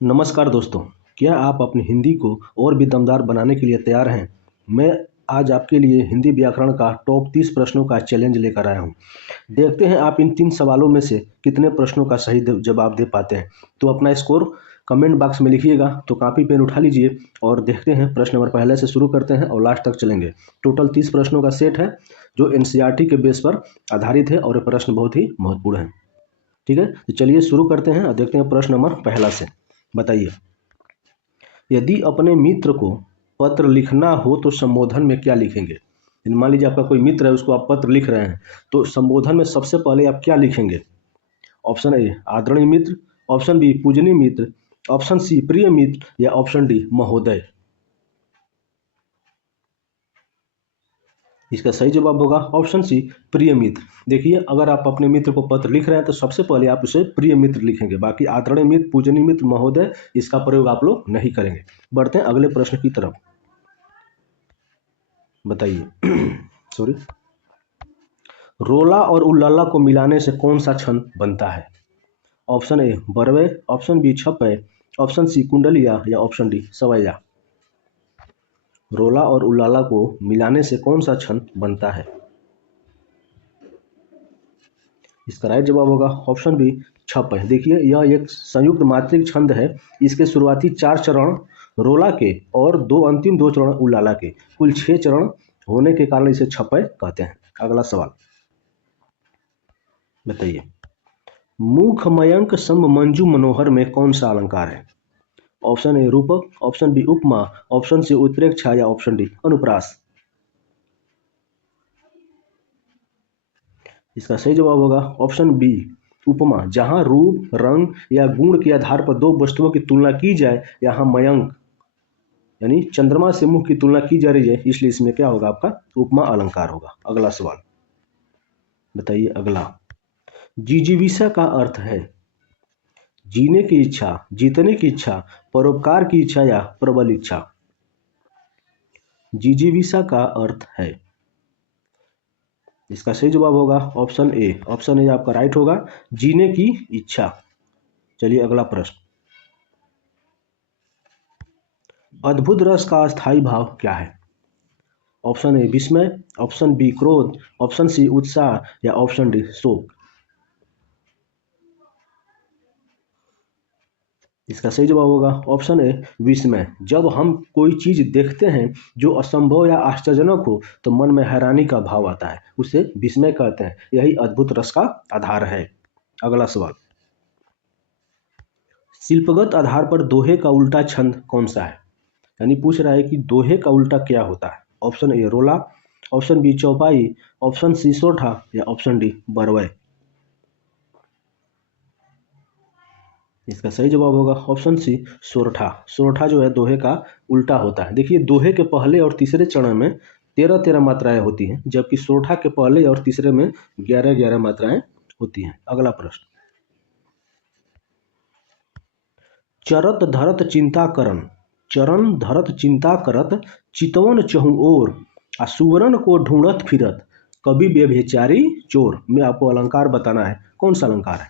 नमस्कार दोस्तों, क्या आप अपनी हिंदी को और भी दमदार बनाने के लिए तैयार हैं? मैं आज आपके लिए हिंदी व्याकरण का टॉप 30 प्रश्नों का चैलेंज लेकर आया हूं। देखते हैं आप इन 3 सवालों में से कितने प्रश्नों का सही जवाब दे पाते हैं। तो अपना स्कोर कमेंट बॉक्स में लिखिएगा। तो कापी पेन उठा लीजिए और देखते हैं। प्रश्न नंबर पहले से शुरू करते हैं और लास्ट तक चलेंगे। टोटल 30 प्रश्नों का सेट है जो एनसीईआरटी के बेस पर आधारित है और ये प्रश्न बहुत ही महत्वपूर्ण है। ठीक है, तो चलिए शुरू करते हैं और देखते हैं प्रश्न नंबर पहला से। बताइए, यदि अपने मित्र को पत्र लिखना हो तो संबोधन में क्या लिखेंगे? मान लीजिए आपका कोई मित्र है, उसको आप पत्र लिख रहे हैं, तो संबोधन में सबसे पहले आप क्या लिखेंगे? ऑप्शन ए आदरणीय मित्र, ऑप्शन बी पूजनीय मित्र, ऑप्शन सी प्रिय मित्र या ऑप्शन डी महोदय। इसका सही जवाब होगा ऑप्शन सी प्रिय मित्र। देखिए, अगर आप अपने मित्र को पत्र लिख रहे हैं तो सबसे पहले आप उसे प्रिय मित्र लिखेंगे। बाकी आदरणीय मित्र, पूजनीय मित्र, महोदय इसका प्रयोग आप लोग नहीं करेंगे। बढ़ते हैं अगले प्रश्न की तरफ। बताइए सॉरी, रोला और उल्लाला को मिलाने से कौन सा छंद बनता है? ऑप्शन ए बरवे, ऑप्शन बी छपै, ऑप्शन सी कुंडलिया या ऑप्शन डी सवैया। रोला और उल्लाला को मिलाने से कौन सा छंद बनता है? इसका राइट जवाब होगा ऑप्शन बी छपै। देखिए, यह एक संयुक्त मात्रिक छंद है। इसके शुरुआती 4 चरण रोला के और अंतिम 2 चरण उल्लाला के, कुल 6 चरण होने के कारण इसे छपै कहते हैं। अगला सवाल बताइए, मुख मयंक संब मंजू मनोहर में कौन सा अलंकार है? ऑप्शन ए रूपक, ऑप्शन बी उपमा, ऑप्शन सी उत्प्रेक्षा या ऑप्शन डी अनुप्रास। इसका सही जवाब होगा ऑप्शन बी उपमा। जहां रूप, रंग या गुण के आधार पर दो वस्तुओं की तुलना की जाए, यहाँ मयंक यानी चंद्रमा से मुख की तुलना की जा रही है, इसलिए इसमें क्या होगा? आपका उपमा अलंकार होगा। अगला सवाल बताइए। अगला, जिजीविषा का अर्थ है जीने की इच्छा, जीतने की इच्छा, परोपकार की इच्छा या प्रबल इच्छा। जिजीविषा का अर्थ है, इसका सही जवाब होगा ऑप्शन ए। ऑप्शन ए आपका राइट होगा, जीने की इच्छा। चलिए अगला प्रश्न, अद्भुत रस का अस्थाई भाव क्या है? ऑप्शन ए विस्मय, ऑप्शन बी क्रोध, ऑप्शन सी उत्साह या ऑप्शन डी शोक। इसका सही जवाब होगा ऑप्शन ए विस्मय। जब हम कोई चीज देखते हैं जो असंभव या आश्चर्यजनक हो तो मन में हैरानी का भाव आता है, उसे विस्मय कहते हैं। यही अद्भुत रस का आधार है। अगला सवाल, शिल्पगत आधार पर दोहे का उल्टा छंद कौन सा है? यानी पूछ रहा है कि दोहे का उल्टा क्या होता है। ऑप्शन ए रोला, ऑप्शन बी चौपाई, ऑप्शन सी सोठा या ऑप्शन डी बरवय। इसका सही जवाब होगा ऑप्शन सी सोरठा। सोरठा जो है दोहे का उल्टा होता है। देखिए, दोहे के पहले और तीसरे चरण में 13-13 मात्राएं होती हैं, जबकि सोरठा के पहले और तीसरे में 11-11 मात्राएं होती हैं। अगला प्रश्न, चरत धरत चिंता करन, चरण धरत चिंता करत, चितवन चहु ओर, आ सुवरन को ढूंढत फिरत, कभी व्यभिचारी चोर। में आपको अलंकार बताना है, कौन सा अलंकार है?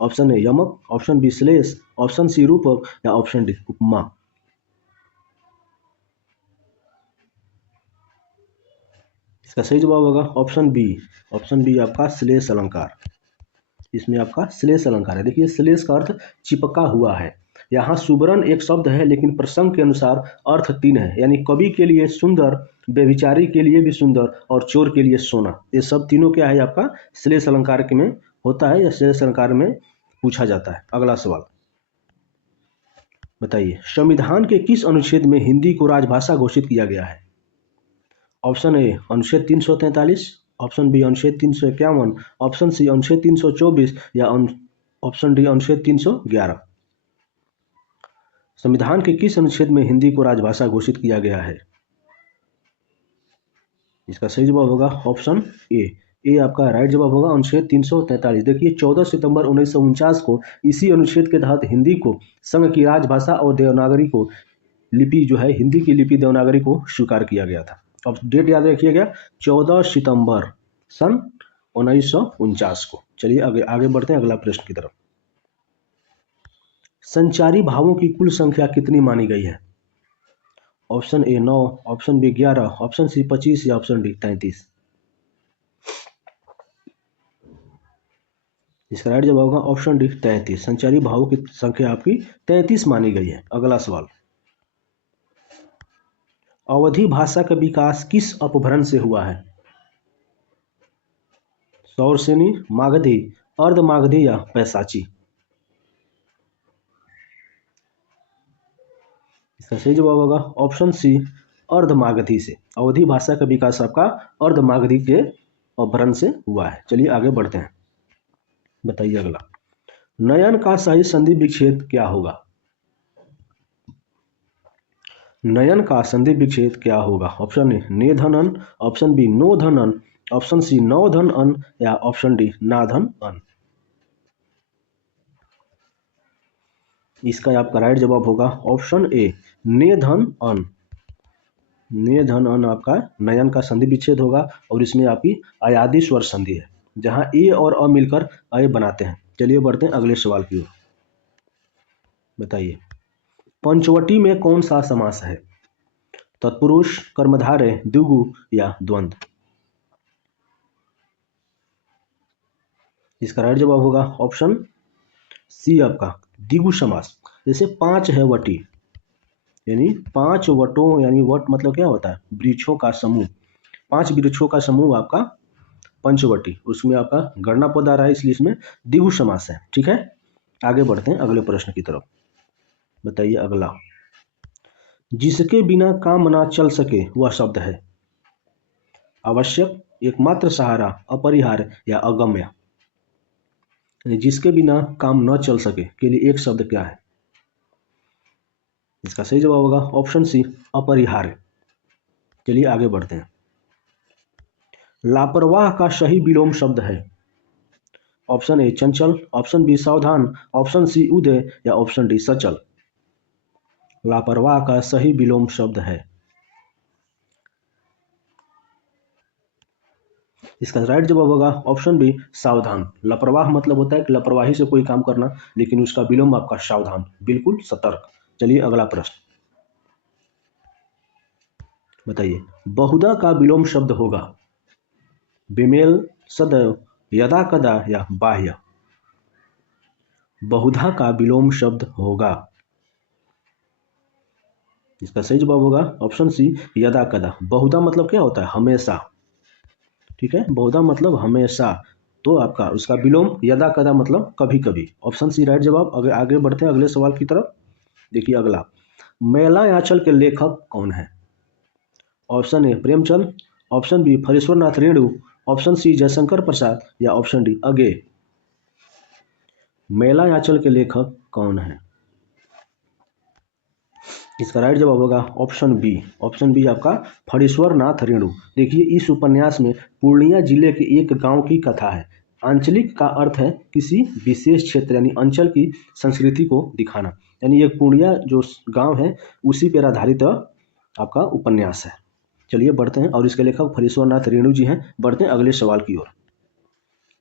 ऑप्शन ए यमक, ऑप्शन बी श्लेष, ऑप्शन सी रूपक या ऑप्शन डी उपमा। इसका सही जवाब होगा ऑप्शन बी। ऑप्शन बी आपका श्लेष अलंकार। इसमें आपका श्लेष अलंकार है। देखिए, श्लेष का अर्थ चिपका हुआ है। यहाँ सुबरन एक शब्द है, लेकिन प्रसंग के अनुसार अर्थ 3 है। यानी कवि के लिए सुंदर, व्यभिचारी के लिए भी सुंदर और चोर के लिए सोना। ये सब तीनों क्या है? आपका श्लेष अलंकार के में होता है या श्लेष अलंकार में पूछा जाता है। अगला सवाल बताइए, संविधान के किस अनुच्छेद में हिंदी को राजभाषा घोषित किया गया है? ऑप्शन ए अनुच्छेद 343, ऑप्शन बी अनुच्छेद 351, ऑप्शन सी अनुच्छेद 324 या ऑप्शन डी अनुच्छेद 311। संविधान के किस अनुच्छेद में हिंदी को राजभाषा घोषित किया गया है? इसका सही जवाब होगा ऑप्शन ए। ए आपका राइट जवाब होगा अनुच्छेद 343। देखिए, 14 सितंबर 1949 को इसी अनुच्छेद के तहत हिंदी को संघ की राजभाषा और देवनागरी को लिपि जो है, हिंदी की लिपि देवनागरी को स्वीकार किया गया था। अब डेट याद रखिएगा, 14 सितंबर सन 1949 को। चलिए आगे आगे बढ़ते हैं अगला प्रश्न की तरफ। संचारी भावों की कुल संख्या कितनी मानी गई है? Option A 9, option B 11, option C 25 या ऑप्शन डी 33। इसका राइट जवाब होगा ऑप्शन डी 33। संचारी भावों की संख्या आपकी 33 मानी गई है। अगला सवाल, अवधी भाषा का विकास किस अपभ्रंश से हुआ है? सौरसेनी, मागधी, अर्धमागधी या पैशाची? इसका सही जवाब होगा ऑप्शन सी अर्धमागधी से। अवधी भाषा का विकास आपका अर्धमागधी के अपभ्रंश से हुआ है। चलिए आगे बढ़ते हैं, बताइए अगला, नयन का सही संधि विच्छेद क्या होगा? नयन का संधि विच्छेद क्या होगा? ऑप्शन ए नेधन अन, ऑप्शन बी नो धन अन, ऑप्शन सी नौ धन अन या ऑप्शन डी ना धन अन? इसका आपका राइट जवाब होगा ऑप्शन ए नेधन अन। नेधन अन आपका नयन का संधि विच्छेद होगा और इसमें आपकी अयादी स्वर संधि है, जहां ए और अ मिलकर अय बनाते हैं। चलिए बढ़ते हैं अगले सवाल की ओर, बताइए पंचवटी में कौन सा समास है? तत्पुरुष, कर्मधारय, द्विगु या द्वंद्व? इसका राइट जवाब होगा ऑप्शन सी आपका द्विगु समास। जैसे 5 है वटी, यानी 5 वटों, यानी वट मतलब क्या होता है? वृक्षों का समूह। 5 वृक्षों का समूह आपका पंचवटी, उसमें आपका गणना पद आ रहा है, इसलिए इसमें द्विगु समास है। ठीक है, आगे बढ़ते हैं अगले प्रश्न की तरफ, बताइए अगला, जिसके बिना काम ना चल सके वह शब्द है? आवश्यक, एकमात्र सहारा, अपरिहार्य या अगम्य? जिसके बिना काम न चल सके के लिए एक शब्द क्या है? इसका सही जवाब होगा ऑप्शन सी अपरिहार्य। चलिए आगे बढ़ते हैं, लापरवाह का सही विलोम शब्द है? ऑप्शन ए चंचल, ऑप्शन बी सावधान, ऑप्शन सी उदय या ऑप्शन डी सचल? लापरवाह का सही विलोम शब्द है, इसका राइट जवाब होगा ऑप्शन बी सावधान। लापरवाह मतलब होता है कि लापरवाही से कोई काम करना, लेकिन उसका विलोम आपका सावधान, बिल्कुल सतर्क। चलिए अगला प्रश्न, बताइए बहुधा का विलोम शब्द होगा? बेमेल, सदैव, यदा कदा या बाह्य? बहुधा का विलोम शब्द होगा, इसका सही जवाब होगा ऑप्शन सी यदा कदा। बहुधा मतलब क्या होता है? हमेशा। ठीक है, बहुधा मतलब हमेशा, तो आपका उसका विलोम यदा कदा मतलब कभी कभी। ऑप्शन सी राइट जवाब। आगे बढ़ते हैं अगले सवाल की तरफ, देखिए अगला, मैला आंचल के लेखक कौन है? Option A Premchand, option B Phanishwarnath Renu, option C Jaishankar Prasad या ऑप्शन डी अगे? मैला आंचल के लेखक कौन है? इसका राइट जवाब होगा ऑप्शन बी। ऑप्शन बी आपका फरेश्वरनाथ रेणु। देखिए इस उपन्यास में पूर्णिया जिले के एक गांव की कथा है। आंचलिक का अर्थ है किसी विशेष क्षेत्र यानी अंचल की संस्कृति को दिखाना, यानी एक पूर्णिया जो गांव है उसी पर आधारित आपका उपन्यास है। चलिए बढ़ते हैं, और इसके लेखक फरेश्वरनाथ रेणु जी हैं। बढ़ते हैं अगले सवाल की ओर,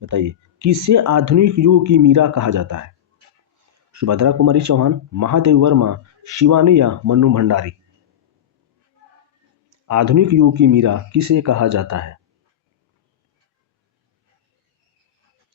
बताइए किसे आधुनिक युग की मीरा कहा जाता है? सुभद्रा कुमारी चौहान, महादेव वर्मा, शिवानी या मन्नू भंडारी? आधुनिक युग की मीरा किसे कहा जाता है?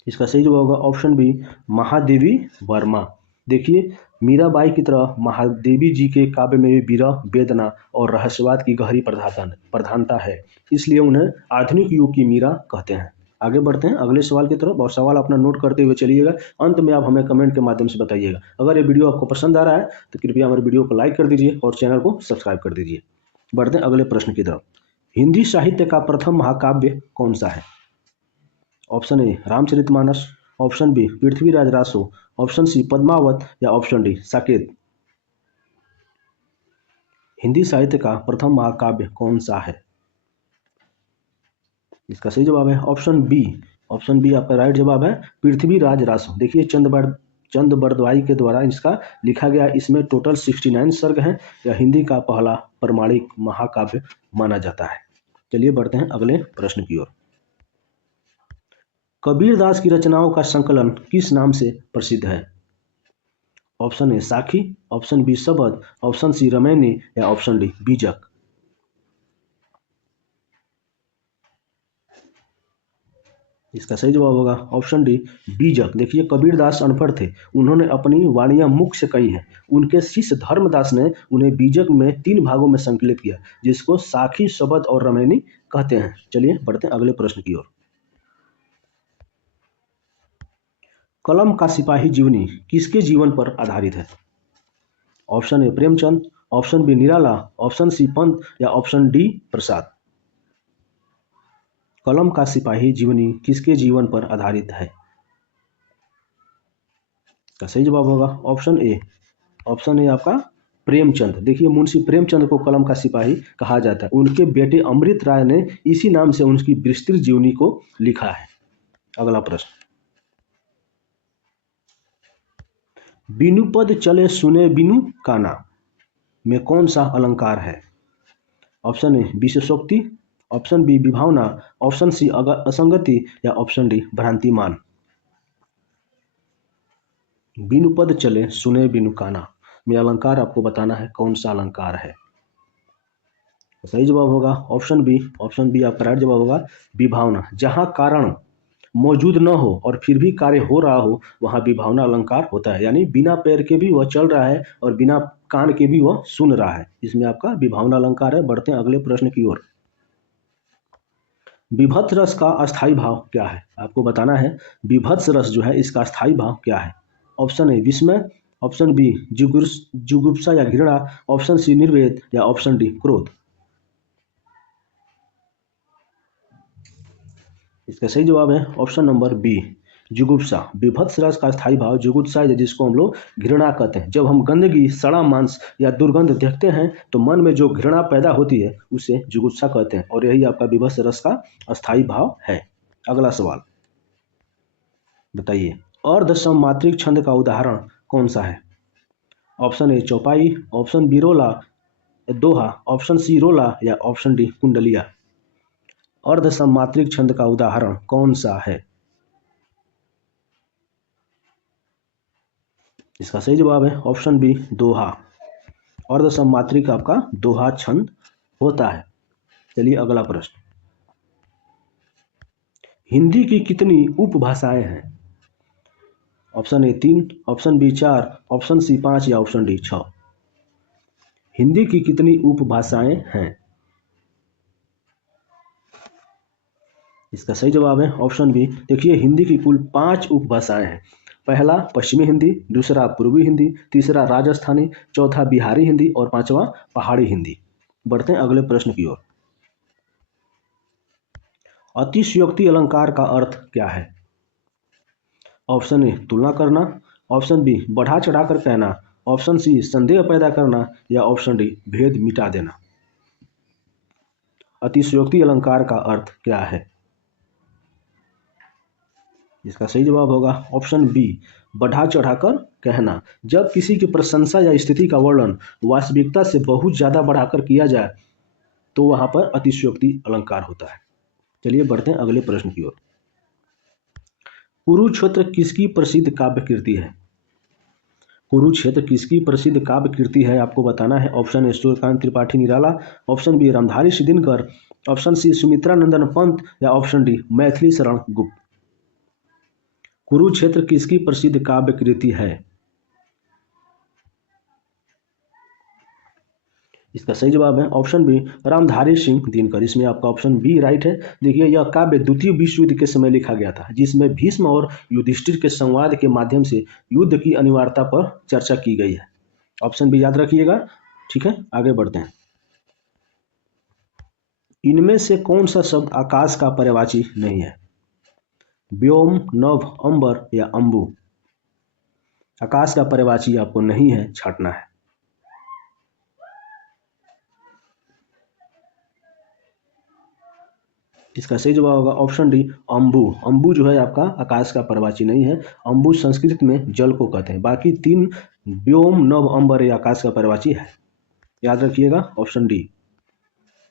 इसका सही जवाब होगा ऑप्शन बी महादेवी वर्मा। देखिए मीराबाई की तरह महादेवी जी के काव्य में भी विरह, वेदना और रहस्यवाद की गहरी प्रधानता है, इसलिए उन्हें आधुनिक युग की मीरा कहते हैं। आगे बढ़ते हैं अगले सवाल की तरफ, और सवाल अपना नोट करते हुए चलिएगा। अंत में आप हमें कमेंट के माध्यम से बताइएगा। अगर ये वीडियो आपको पसंद आ रहा है तो कृपया हमारे वीडियो को लाइक कर दीजिए और चैनल को सब्सक्राइब कर दीजिए। बढ़ते हैं अगले प्रश्न की तरफ, हिंदी साहित्य का प्रथम महाकाव्य कौन सा है? Option A Ramcharitmanas, option B Prithviraj Raso, option C Padmavat या ऑप्शन डी साकेत? हिंदी साहित्य का प्रथम महाकाव्य कौन सा है? इसका सही जवाब है ऑप्शन बी। ऑप्शन बी आपका राइट जवाब है पृथ्वीराज रासो। देखिए चंद बरदवाई के द्वारा इसका लिखा गया। इसमें टोटल 69 सर्ग हैं। यह हिंदी का पहला प्रमाणिक महाकाव्य माना जाता है। चलिए बढ़ते हैं अगले प्रश्न की ओर, कबीरदास की रचनाओं का संकलन किस नाम से प्रसिद्ध है? ऑप्शन ए साखी, ऑप्शन बी शबद, ऑप्शन सी रमैनी या ऑप्शन डी बीजक। इसका सही जवाब होगा ऑप्शन डी बीजक। देखिए कबीरदास अनपढ़ थे, उन्होंने अपनी वाणियां मुख से कही हैं। उनके शिष्य धर्मदास ने उन्हें बीजक में 3 भागों में संकलित किया, जिसको साखी, शबद और रमैनी कहते हैं। चलिए बढ़ते हैं अगले प्रश्न की ओर। कलम का सिपाही जीवनी किसके जीवन पर आधारित है? Option A Premchand, option B Nirala, option C Pant या ऑप्शन डी प्रसाद। कलम का सिपाही जीवनी किसके जीवन पर आधारित है? का सही जवाब होगा ऑप्शन ए। ऑप्शन ए आपका प्रेमचंद। देखिए मुंशी प्रेमचंद को कलम का सिपाही कहा जाता है। उनके बेटे अमृत राय ने इसी नाम से उनकी विस्तृत जीवनी को लिखा है। अगला प्रश्न, बिनु पद चले सुने बिनु काना में कौन सा अलंकार है? ऑप्शन ए विशेषोक्ति, ऑप्शन बी विभावना, ऑप्शन सी असंगति या ऑप्शन डी भ्रांतिमान। बिनु पद चले सुने बिनु काना में अलंकार आपको बताना है कौन सा अलंकार है। सही जवाब होगा ऑप्शन बी। ऑप्शन बी आपका राइट जवाब होगा विभावना। जहां कारण मौजूद न हो और फिर भी कार्य हो रहा हो वहां विभावना अलंकार होता है। यानी बिना पैर के भी वह चल रहा है और बिना कान के भी वह सुन रहा है, इसमें आपका विभावना अलंकार है। बढ़ते हैं अगले प्रश्न की ओर। विभत्स रस का अस्थाई भाव क्या है? आपको बताना है विभत्स रस जो है इसका अस्थाई भाव क्या है। ऑप्शन ए विस्मय, ऑप्शन बी जुगुप्सा या घृणा, ऑप्शन सी निर्वेद या ऑप्शन डी क्रोध। इसका सही जवाब है ऑप्शन नंबर बी जुगुप्सा। विभत्स रस का स्थायी भाव जुगुप्सा है, जिसको हम लोग घृणा कहते हैं। जब हम गंदगी, सड़ा मांस या दुर्गंध देखते हैं तो मन में जो घृणा पैदा होती है उसे जुगुप्सा कहते हैं, और यही आपका विभत्स रस का अस्थायी भाव है। अगला सवाल बताइए, अर्ध सममात्रिक छंद का उदाहरण कौन सा है? ऑप्शन ए चौपाई, ऑप्शन बी रोला दोहा, ऑप्शन सी रोला या ऑप्शन डी कुंडलिया। अर्ध सममात्रिक छंद का उदाहरण कौन सा है? इसका सही जवाब है ऑप्शन बी दोहा। अर्ध सममात्रिक आपका दोहा छंद होता है। चलिए अगला प्रश्न, हिंदी की कितनी उपभाषाएं हैं? Option A 3, option B 4, option C 5 या ऑप्शन डी 6। हिंदी की कितनी उपभाषाएं हैं? इसका सही जवाब है ऑप्शन बी। देखिए हिंदी की कुल 5 उपभाषाएं हैं। पहला पश्चिमी हिंदी, दूसरा पूर्वी हिंदी, तीसरा राजस्थानी, चौथा बिहारी हिंदी और पांचवा पहाड़ी हिंदी। बढ़ते हैं अगले प्रश्न की ओर। अतिशयोक्ति अलंकार का अर्थ क्या है? ऑप्शन ए तुलना करना, ऑप्शन बी बढ़ा चढ़ाकर कहना, ऑप्शन सी संदेह पैदा करना या ऑप्शन डी भेद मिटा देना। अतिशयोक्ति अलंकार का अर्थ क्या है? इसका सही जवाब होगा ऑप्शन बी बढ़ा चढ़ाकर कहना। जब किसी की प्रशंसा या स्थिति का वर्णन वास्तविकता से बहुत ज्यादा बढ़ाकर किया जाए तो वहां पर अतिशयोक्ति अलंकार होता है। चलिए बढ़ते हैं अगले प्रश्न की ओर। कुरुक्षेत्र किसकी प्रसिद्ध काव्य कृति है? कुरुक्षेत्र किसकी प्रसिद्ध काव्य कृति है आपको बताना है। Option A Suryakant Tripathi Nirala, option B Ramdhari सिद्धिनकर, ऑप्शन सी सुमित्रा नंदन पंत या ऑप्शन डी मैथिली शरण गुप्त। कुरुक्षेत्र किसकी प्रसिद्ध काव्य कृति है? इसका सही जवाब है ऑप्शन बी रामधारी सिंह दिनकर। इसमें आपका ऑप्शन बी राइट है। देखिए यह काव्य द्वितीय विश्व युद्ध के समय लिखा गया था, जिसमें भीष्म और युधिष्ठिर के संवाद के माध्यम से युद्ध की अनिवार्यता पर चर्चा की गई है। ऑप्शन बी याद रखिएगा। ठीक है आगे बढ़ते हैं। इनमें से कौन सा शब्द आकाश का पर्यायवाची नहीं है? व्योम, नभ, अंबर या अंबु। आकाश का पर्यायवाची आपको नहीं है, छांटना है। इसका सही जवाब होगा ऑप्शन डी अंबु। अंबु जो है आपका आकाश का पर्यायवाची नहीं है। अंबु संस्कृत में जल को कहते हैं। बाकी 3 व्योम, नभ, अंबर या आकाश का पर्यायवाची है। याद रखिएगा ऑप्शन डी।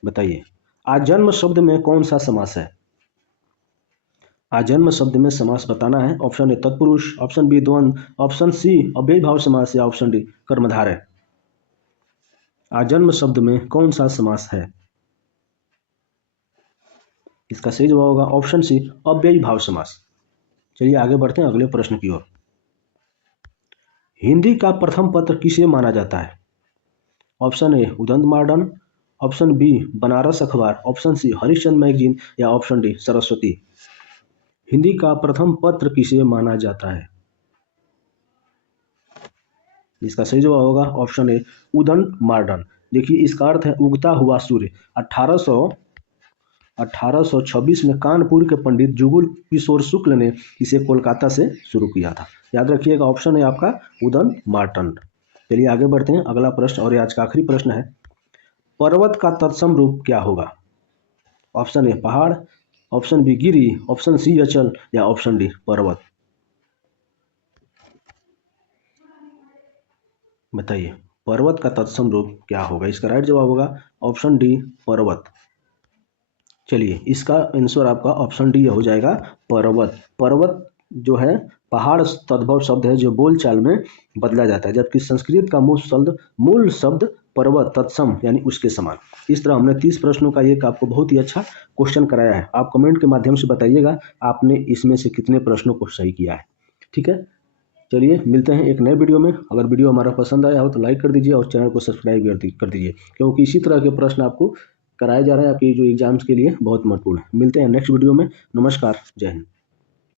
बताइए आजन्म शब्द में कौन सा समास है? आजन्म शब्द में समास बताना है। ऑप्शन ए तत्पुरुष, ऑप्शन बी द्वंद्व, ऑप्शन सी अव्ययी भाव समास या ऑप्शन डी कर्मधारय। आजन्म शब्द में कौन सा समास है? इसका सही जवाब होगा ऑप्शन सी अव्ययी भाव समास। चलिए आगे बढ़ते हैं अगले प्रश्न की ओर। हिंदी का प्रथम पत्र किसे माना जाता है? ऑप्शन ए उदंत मॉडर्न, ऑप्शन बी बनारस अखबार, ऑप्शन सी हरिश्चंद्र मैगजीन या ऑप्शन डी सरस्वती। हिंदी का प्रथम पत्र किसे माना जाता है? इसका सही जवाब होगा ऑप्शन ए उदंत मॉडर्न। देखिए इसका अर्थ है उगता हुआ सूर्य। 1826 में कानपुर के पंडित जुगुल किशोर शुक्ल ने इसे कोलकाता से शुरू किया था। याद रखिएगा ऑप्शन है आपका उदंत मॉडर्न। चलिए आगे बढ़ते हैं अगला प्रश्न, और ये आज का आखिरी प्रश्न है। पर्वत का तत्सम रूप क्या होगा? ऑप्शन ए पहाड़, ऑप्शन बी गिरी, ऑप्शन सी अचल या ऑप्शन डी पर्वत। बताइए पर्वत का तत्सम रूप क्या होगा? इसका राइट जवाब होगा ऑप्शन डी पर्वत। चलिए इसका आंसर आपका ऑप्शन डी हो जाएगा पर्वत। पर्वत जो है पहाड़ तद्भव शब्द है जो बोलचाल में बदला जाता है, जबकि संस्कृत का मूल शब्द पर्वत तत्सम यानी उसके समान। इस तरह हमने 30 प्रश्नों का एक आपको बहुत ही अच्छा क्वेश्चन कराया है। आप कमेंट के माध्यम से बताइएगा आपने इसमें से कितने प्रश्नों को सही किया है। ठीक है, चलिए मिलते हैं एक नए वीडियो में। अगर वीडियो हमारा पसंद आया हो तो लाइक कर दीजिए और चैनल को सब्सक्राइब कर दीजिए, क्योंकि इसी तरह के प्रश्न आपको कराए जा रहे हैं आपके जो एग्जाम्स के लिए बहुत महत्वपूर्ण है। मिलते हैं नेक्स्ट वीडियो में। नमस्कार, जय हिंद।